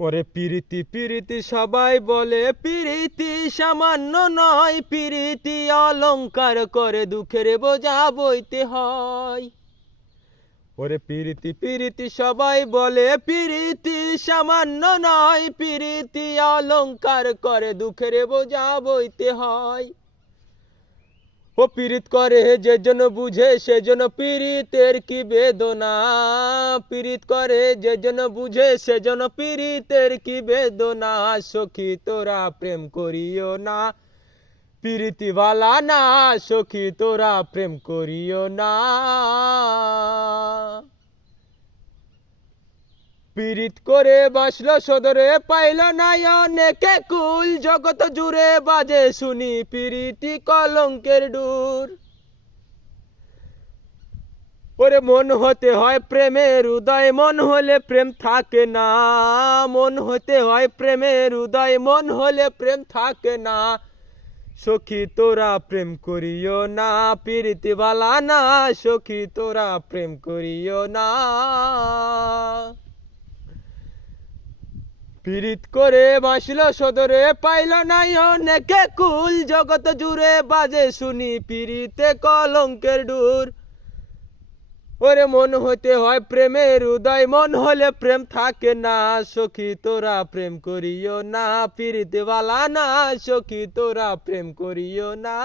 ওরে পিরিতি পিরিতি সবাই বলে, পিরিতি সামান্য নয়, পিরিতি অলংকার করে দুঃখের বোঝা বইতে হয়। ওরে পিরিতি পিরিতি সবাই বলে, পিরিতি সামান্য নয়, পিরিতি অলংকার করে দুঃখের বোঝা বইতে হয়। ও পীড়িত করে যে জন বুঝে সেজন পীড়িতের কি বেদনা, পীড়িত করে যে জন বুঝে সেজন পীড়িতের কি বেদনা। সখী তোরা প্রেম করিও না, পীড়িতিওয়ালা না, সখী তোরা প্রেম করিও না। পীড়িত করে বাসলো সদরে, পাইল না অনেকে কুল, জগৎ জুড়ে বাজে শুনি পীড়িতি কলঙ্কের ডুর। ওরে মন হতে হয় প্রেমের উদয়, মন হলে প্রেম থাকে না, মন হতে হয় প্রেমের উদয়, মন হলে প্রেম থাকে না। সখী তোরা প্রেম করিও না, পীড়িতিওয়ালা না, সখী তোরা প্রেম করিও না। পীড়িত করে বাসলো সদরে, পাইল না অনেকে কুল, জগৎ জুড়ে বাজে শুনি পীড়িতে কলঙ্কের ডুর। ওরে মন হতে হয় প্রেমের উদয়, মন হলে প্রেম থাকে না, সখী তোরা প্রেম করিও না, পীড়িতওয়ালা না, সখী তোরা প্রেম করিও না।